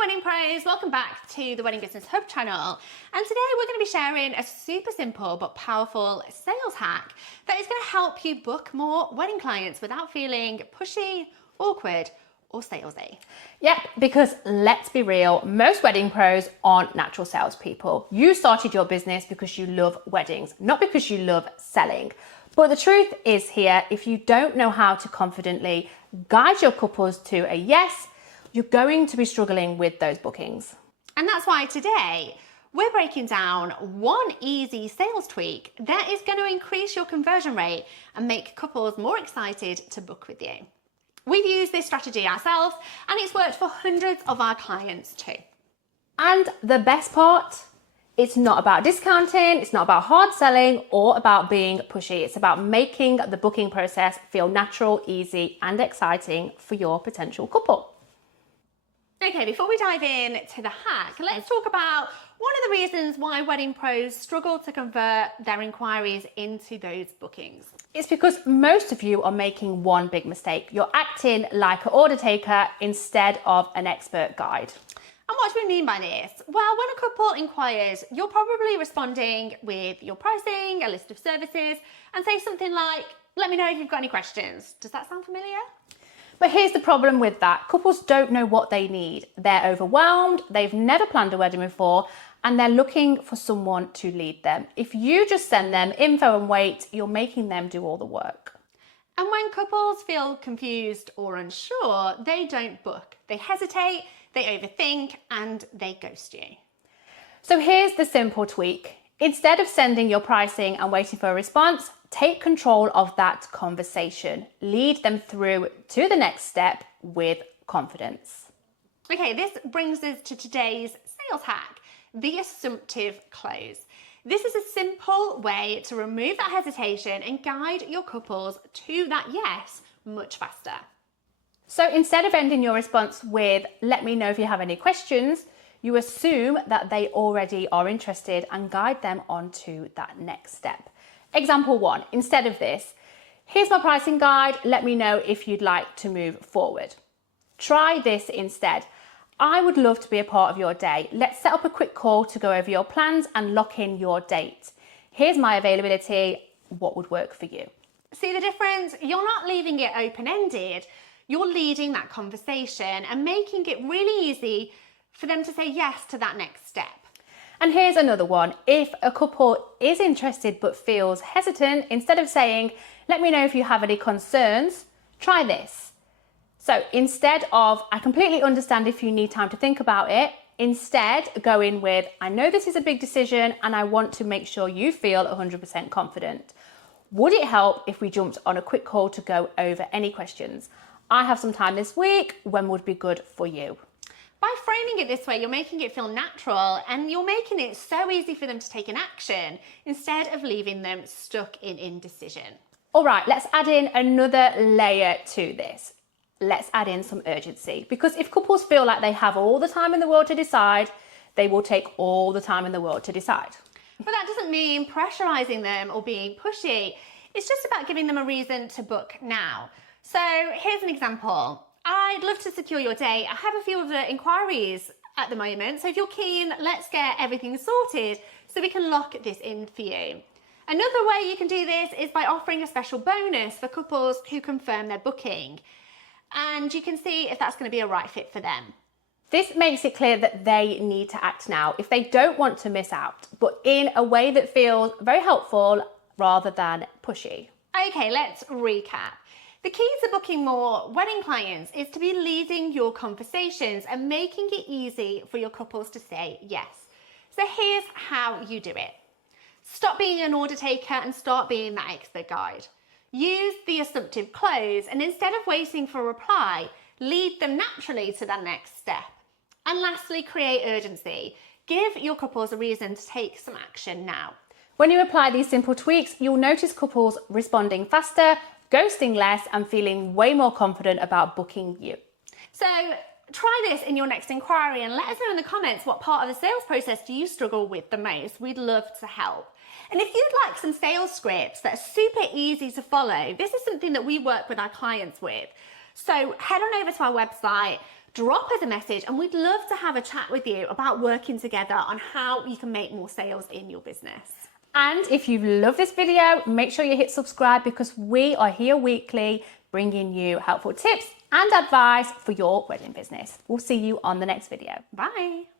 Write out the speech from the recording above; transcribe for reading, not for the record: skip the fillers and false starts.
Wedding Pros, welcome back to the Wedding Business Hub channel. And today we're going to be sharing a super simple but powerful sales hack that is going to help you book more wedding clients without feeling pushy, awkward, or salesy. Yep, because let's be real, most wedding pros aren't natural salespeople. You started your business because you love weddings, not because you love selling. But the truth is here, if you don't know how to confidently guide your couples to a yes, you're going to be struggling with those bookings. And that's why today we're breaking down one easy sales tweak that is going to increase your conversion rate and make couples more excited to book with you. We've used this strategy ourselves and it's worked for hundreds of our clients too. And the best part, it's not about discounting, it's not about hard selling or about being pushy. It's about making the booking process feel natural, easy, and exciting for your potential couple. Okay, before we dive in to the hack, let's talk about one of the reasons why wedding pros struggle to convert their inquiries into those bookings. It's because most of you are making one big mistake. You're acting like an order taker instead of an expert guide. And what do we mean by this? Well, when a couple inquires, you're probably responding with your pricing, a list of services, and say something like, let me know if you've got any questions. Does that sound familiar? But here's the problem with that. Couples don't know what they need. They're overwhelmed, they've never planned a wedding before, and they're looking for someone to lead them. If you just send them info and wait, you're making them do all the work. And when couples feel confused or unsure, they don't book. They hesitate, they overthink, and they ghost you. So here's the simple tweak. Instead of sending your pricing and waiting for a response, take control of that conversation. Lead them through to the next step with confidence. Okay, this brings us to today's sales hack, the Assumptive Close. This is a simple way to remove that hesitation and guide your couples to that yes much faster. So instead of ending your response with, let me know if you have any questions, you assume that they already are interested and guide them on to that next step. Example 1, instead of this, here's my pricing guide, let me know if you'd like to move forward. Try this instead. I would love to be a part of your day. Let's set up a quick call to go over your plans and lock in your date. Here's my availability, what would work for you? See the difference? You're not leaving it open-ended, you're leading that conversation and making it really easy for them to say yes to that next step. And here's another one. If a couple is interested but feels hesitant, instead of saying, let me know if you have any concerns, try this. So instead of, I completely understand if you need time to think about it, instead go in with, I know this is a big decision and I want to make sure you feel 100% confident. Would it help if we jumped on a quick call to go over any questions? I have some time this week. When would be good for you? By framing it this way, you're making it feel natural and you're making it so easy for them to take an action instead of leaving them stuck in indecision. All right, let's add in another layer to this. Let's add in some urgency, because if couples feel like they have all the time in the world to decide, they will take all the time in the world to decide. But that doesn't mean pressurizing them or being pushy. It's just about giving them a reason to book now. So here's an example. I'd love to secure your date. I have a few other inquiries at the moment, so if you're keen, let's get everything sorted so we can lock this in for you. Another way you can do this is by offering a special bonus for couples who confirm their booking, and you can see if that's going to be a right fit for them. This makes it clear that they need to act now if they don't want to miss out, but in a way that feels very helpful rather than pushy. Okay, let's recap. The key to booking more wedding clients is to be leading your conversations and making it easy for your couples to say yes. So here's how you do it. Stop being an order taker and start being that expert guide. Use the Assumptive Close and instead of waiting for a reply, lead them naturally to that next step. And lastly, create urgency. Give your couples a reason to take some action now. When you apply these simple tweaks, you'll notice couples responding faster, ghosting less, and feeling way more confident about booking you. So try this in your next inquiry and let us know in the comments what part of the sales process do you struggle with the most. We'd love to help. And if you'd like some sales scripts that are super easy to follow, this is something that we work with our clients with. So head on over to our website, drop us a message and we'd love to have a chat with you about working together on how you can make more sales in your business. And if you love this video, make sure you hit subscribe because we are here weekly bringing you helpful tips and advice for your wedding business. We'll see you on the next video. Bye.